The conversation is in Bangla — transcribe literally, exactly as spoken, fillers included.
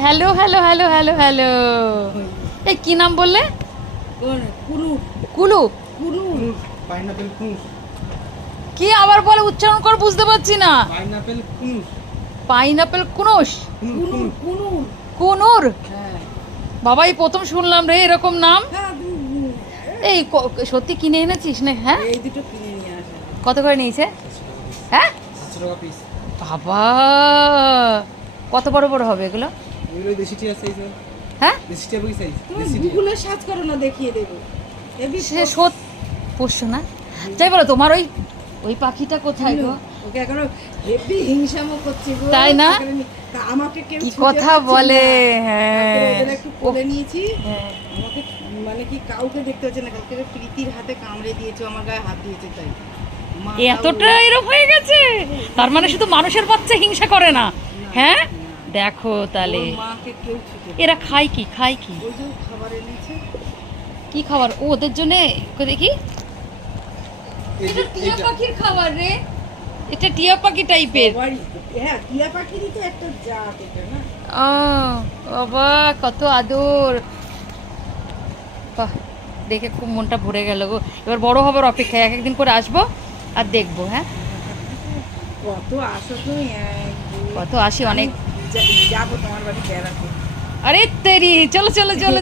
Hello hello hello hello hello. এই কি নাম বললে? কুনু কুলু। কুনু পাইনাপেল ক্রুজ। কি আবার বলে, উচ্চারণ কর, বুঝতে পারছি না। Pineapple cruise. পাইনাপেল কুনুস। কুনু কুনু কুনুর। হ্যাঁ বাবা এই প্রথম শুনলাম রে এরকম নাম। হ্যাঁ তুমি এই ক- সত্যি কিনে এনেছিস না? হ্যাঁ, এই দুটো কিনে নিয়ে আসা। কত করে নিয়েছে? হ্যাঁ সাতশো টাকা পিস। বাবা, কত বড় বড় হবে এগুলো? এগুলো দেশি টিয়া সাইজ। হ্যাঁ, দেশি টিয়া বই সাইজ। তুমি দেশি টিয়া। গুগলে সার্চ করো না, দেখিয়ে দেবো। এবি সে সত পোষ্য না। যাই বলো, তোমার ওই ওই পাখিটা কোথায় গো? ওকে এখনো হেভি হিংসামো করছে গো। তাই না? তাকে আমি- তা আমাকে কেউ কি ছুঁতে কথা পারছে বলে, না। হ্যাঁ। তারপরে ওদের একটু কোলে নিয়েছি। হ্যাঁ। আমাকে মানে কি কাউকে দেখতে হচ্ছে না, কালকে প্রীতির হাতে কামড়ে দিয়েছে, আমার গায়ে হাত দিয়েছে, তাই মা তাও- এতটা এরকম হয়ে গেছে? তার মানে শুধু মানুষের বাচ্চা হিংসা করে না? হ্যাঁ, দেখো তাহলে ওর মাকে কেউ ছুতে এরা খায় কি, খায় কি, ওই যে খাবার এনেছে। কি খাবার? ও ওদের জন্য দেখি, এই এটা যে- টিয়া এইটা- পাখির খাবার রে। এটা টিয়া পাখি টাইপের। সবারই তো। হ্যাঁ, টিয়া পাখিরই তো একটা জাত এটা না। ও বাবা, কত আদর। বাহ, দেখে খুব মনটা ভরে গেল গো। এবার বড় হবার অপেক্ষায়, এক একদিন করে আসবো আর দেখবো। হ্যাঁ, কত আসো তুমি, এক, দুই, কত আসি, অনেক। আমি যা- যাবো তোমার বাড়ি বেড়াতে। আরে তেরি, চলো চলো চলো।